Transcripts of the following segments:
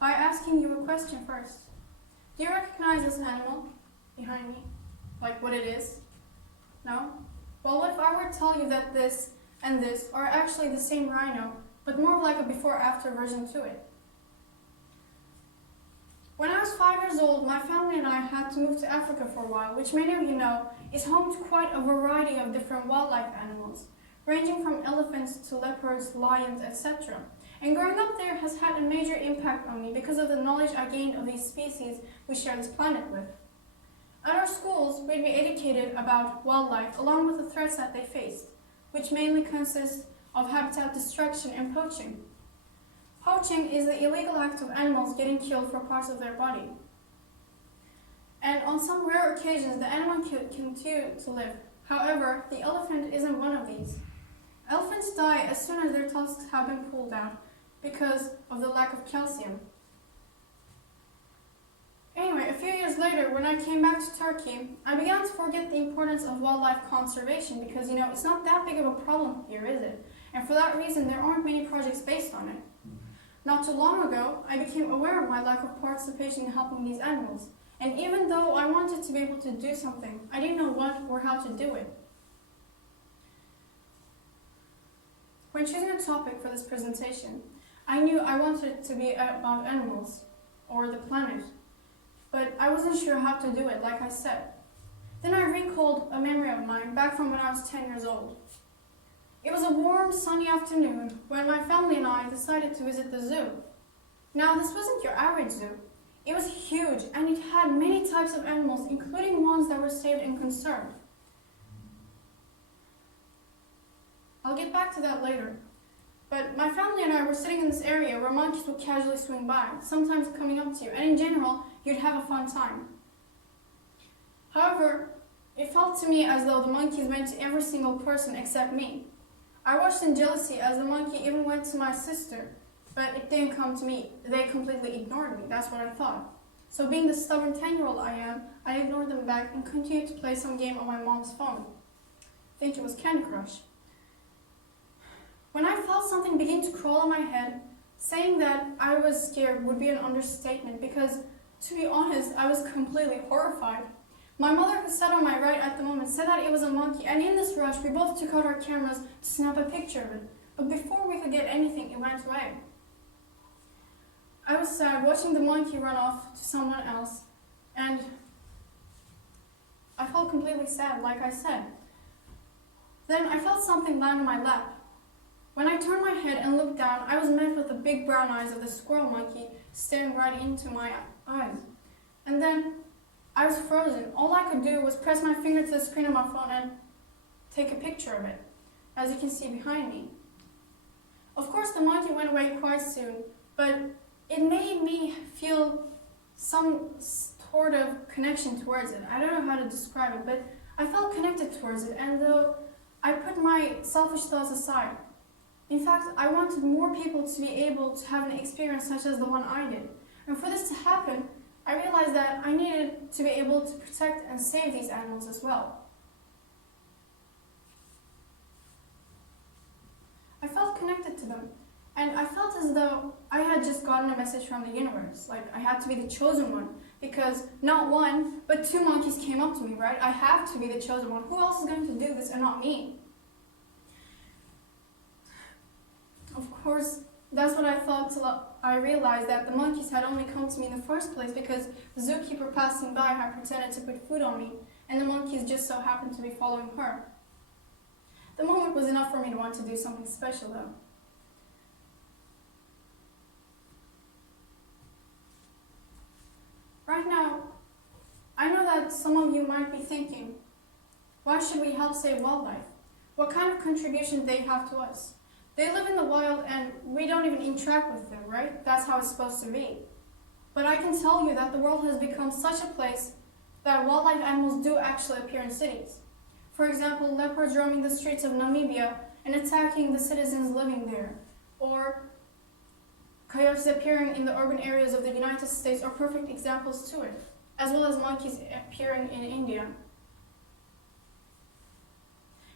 by asking you a question first. Do you recognize this animal behind me? Like what it is? No? Well, what if I were to tell you that this and this are actually the same rhino, but more like a before-after version to it? When I was 5 years old, my family and I had to move to Africa for a while, which many of you know is home to quite a variety of different wildlife animals, ranging from elephants to leopards, lions, etc. And growing up there has had a major impact on me because of the knowledge I gained of these species we share this planet with. At our schools, we'd be educated about wildlife along with the threats that they faced, which mainly consist of habitat destruction and poaching. Poaching is the illegal act of animals getting killed for parts of their body. And on some rare occasions, the animal can continue to live. However, the elephant isn't one of these. Elephants die as soon as their tusks have been pulled out because of the lack of calcium. Anyway, a few years later, when I came back to Turkey, I began to forget the importance of wildlife conservation because, it's not that big of a problem here, is it? And for that reason, there aren't many projects based on it. Not too long ago, I became aware of my lack of participation in helping these animals. And even though I wanted to be able to do something, I didn't know what or how to do it. When choosing a topic for this presentation, I knew I wanted it to be about animals, or the planet. But I wasn't sure how to do it, like I said. Then I recalled a memory of mine back from when I was 10 years old. It was a warm, sunny afternoon when my family and I decided to visit the zoo. Now, this wasn't your average zoo. It was huge, and it had many types of animals, including ones that were saved and conserved. I'll get back to that later. But my family and I were sitting in this area where monkeys would casually swing by, sometimes coming up to you, and in general, you'd have a fun time. However, it felt to me as though the monkeys went to every single person except me. I watched in jealousy as the monkey even went to my sister, but it didn't come to me. They completely ignored me, that's what I thought. So being the stubborn 10-year-old I am, I ignored them back and continued to play some game on my mom's phone. I think it was Candy Crush. When I felt something begin to crawl on my head, saying that I was scared would be an understatement because, to be honest, I was completely horrified. My mother, who sat on my right at the moment, said that it was a monkey, and in this rush, we both took out our cameras to snap a picture of it. But before we could get anything, it went away. I was sad watching the monkey run off to someone else, and I felt completely sad, like I said. Then I felt something land on my lap. When I turned my head and looked down, I was met with the big brown eyes of the squirrel monkey staring right into my eyes. And then I was frozen. All I could do was press my finger to the screen of my phone and take a picture of it, as you can see behind me. Of course, the monkey went away quite soon, but it made me feel some sort of connection towards it. I don't know how to describe it, but I felt connected towards it, and though I put my selfish thoughts aside. In fact, I wanted more people to be able to have an experience such as the one I did. And for this to happen, I realized that I needed to be able to protect and save these animals as well. I felt connected to them, and I felt as though I had just gotten a message from the universe, like I had to be the chosen one, because not one, but 2 monkeys came up to me, right? I have to be the chosen one. Who else is going to do this and not me? Of course, that's what I thought till I realized that the monkeys had only come to me in the first place because the zookeeper passing by had pretended to put food on me, and the monkeys just so happened to be following her. The moment was enough for me to want to do something special, though. Right now, I know that some of you might be thinking, why should we help save wildlife? What kind of contribution do they have to us? They live in the wild and we don't even interact with them, right? That's how it's supposed to be. But I can tell you that the world has become such a place that wildlife animals do actually appear in cities. For example, leopards roaming the streets of Namibia and attacking the citizens living there, or coyotes appearing in the urban areas of the United States are perfect examples to it, as well as monkeys appearing in India.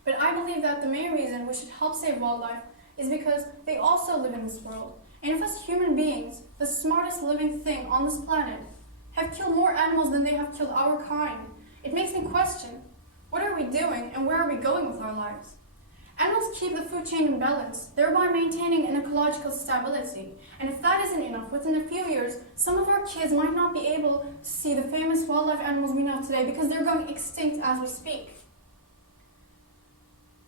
But I believe that the main reason we should help save wildlife is because they also live in this world, And if us human beings, the smartest living thing on this planet, have killed more animals than they have killed our kind, it makes me question, what are we doing and where are we going with our lives? Animals keep the food chain in balance, thereby maintaining an ecological stability. And if that isn't enough, within a few years, some of our kids might not be able to see the famous wildlife animals we know today because they're going extinct as we speak.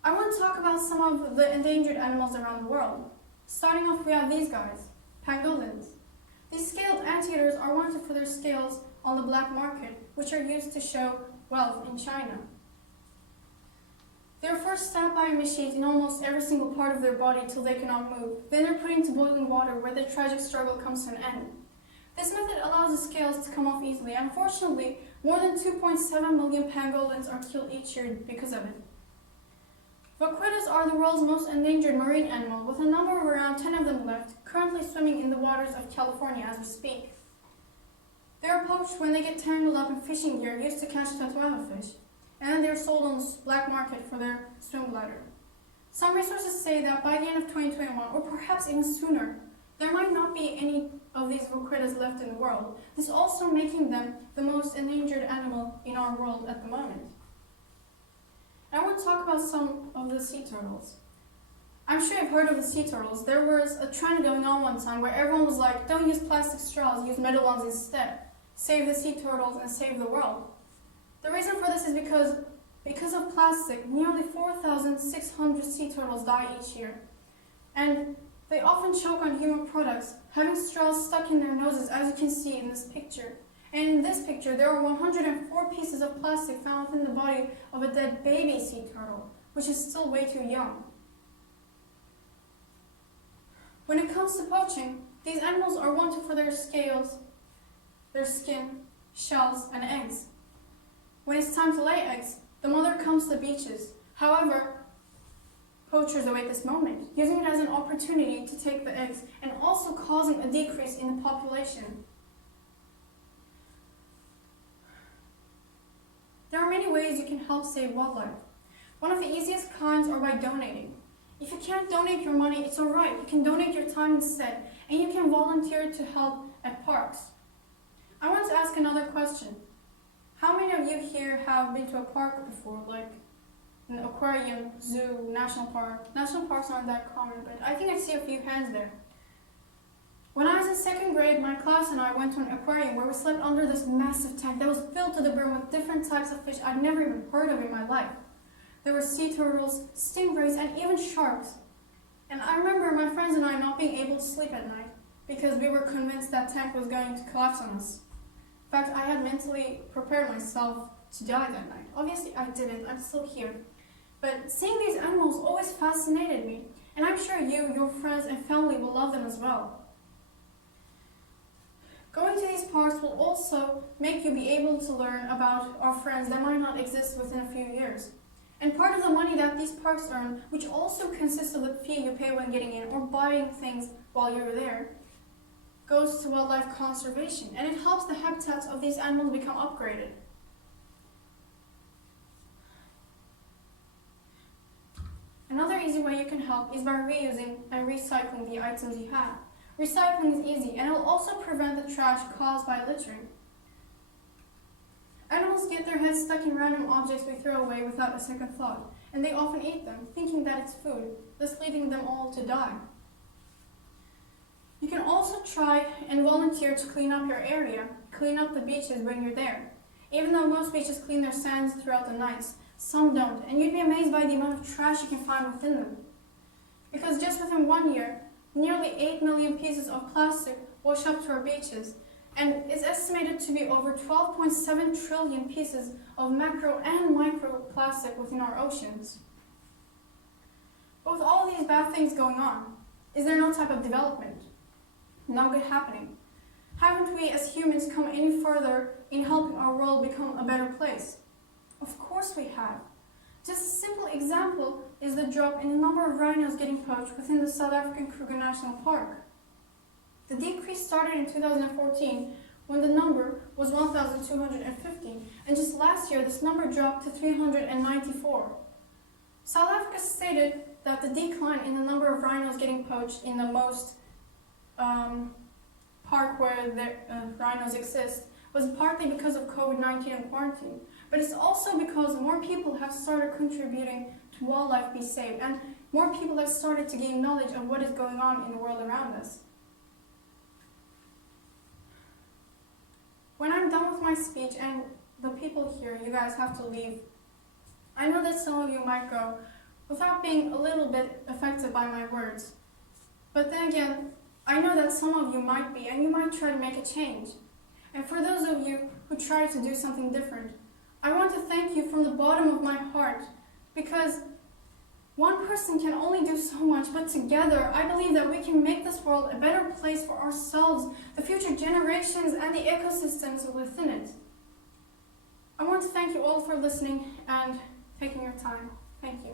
I want to talk about some of the endangered animals around the world. Starting off, we have these guys, pangolins. These scaled anteaters are wanted for their scales on the black market, which are used to show wealth in China. They are first stabbed by a machete in almost every single part of their body till they cannot move. Then they're put into boiling water where their tragic struggle comes to an end. This method allows the scales to come off easily. Unfortunately, more than 2.7 million pangolins are killed each year because of it. Vaquitas are the world's most endangered marine animal, with a number of around 10 of them left, currently swimming in the waters of California as we speak. They are poached when they get tangled up in fishing gear used to catch tatuana fish, and they are sold on the black market for their swim bladder. Some resources say that by the end of 2021, or perhaps even sooner, there might not be any of these vaquitas left in the world, this also making them the most endangered animal in our world at the moment. I want to talk about some of the sea turtles. I'm sure you've heard of the sea turtles. There was a trend going on one time where everyone was like, don't use plastic straws, use metal ones instead. Save the sea turtles and save the world. The reason for this is because of plastic, nearly 4,600 sea turtles die each year. And they often choke on human products, having straws stuck in their noses, as you can see in this picture. And in this picture, there are 104 pieces of plastic found within the body of a dead baby sea turtle, which is still way too young. When it comes to poaching, these animals are wanted for their scales, their skin, shells, and eggs. When it's time to lay eggs, the mother comes to the beaches. However, poachers await this moment, using it as an opportunity to take the eggs and also causing a decrease in the population. There are many ways you can help save wildlife. One of the easiest kinds are by donating. If you can't donate your money, it's alright. You can donate your time instead, and you can volunteer to help at parks. I want to ask another question. How many of you here have been to a park before, like an aquarium, zoo, national park? National parks aren't that common, but I think I see a few hands there. When I was in second grade, my class and I went to an aquarium where we slept under this massive tank that was filled to the brim with different types of fish I'd never even heard of in my life. There were sea turtles, stingrays, and even sharks. And I remember my friends and I not being able to sleep at night because we were convinced that tank was going to collapse on us. In fact, I had mentally prepared myself to die that night. Obviously, I didn't. I'm still here. But seeing these animals always fascinated me, and I'm sure you, your friends, and family will love them as well. Going to these parks will also make you be able to learn about our friends that might not exist within a few years. And part of the money that these parks earn, which also consists of the fee you pay when getting in or buying things while you're there, goes to wildlife conservation, and it helps the habitats of these animals become upgraded. Another easy way you can help is by reusing and recycling the items you have. Recycling is easy, and it will also prevent the trash caused by littering. Animals get their heads stuck in random objects we throw away without a second thought, and they often eat them, thinking that it's food, thus leading them all to die. You can also try and volunteer to clean up your area, clean up the beaches when you're there. Even though most beaches clean their sands throughout the nights, some don't, and you'd be amazed by the amount of trash you can find within them. Because just within 1 year, nearly 8 million pieces of plastic wash up to our beaches, and it's estimated to be over 12.7 trillion pieces of macro and micro plastic within our oceans. But with all these bad things going on, is there no type of development? No good happening? Haven't we as humans come any further in helping our world become a better place? Of course we have. Just a simple example is the drop in the number of rhinos getting poached within the South African Kruger National Park. The decrease started in 2014 when the number was 1,250, and just last year this number dropped to 394. South Africa stated that the decline in the number of rhinos getting poached in the most park where the rhinos exist was partly because of COVID-19 and quarantine, but it's also because more people have started contributing to wildlife be saved, and more people have started to gain knowledge of what is going on in the world around us. When I'm done with my speech and the people here, you guys have to leave, I know that some of you might go without being a little bit affected by my words. But then again, I know that some of you might be, and you might try to make a change. And for those of you who try to do something different, I want to thank you from the bottom of my heart, because one person can only do so much, but together I believe that we can make this world a better place for ourselves, the future generations, and the ecosystems within it. I want to thank you all for listening and taking your time. Thank you.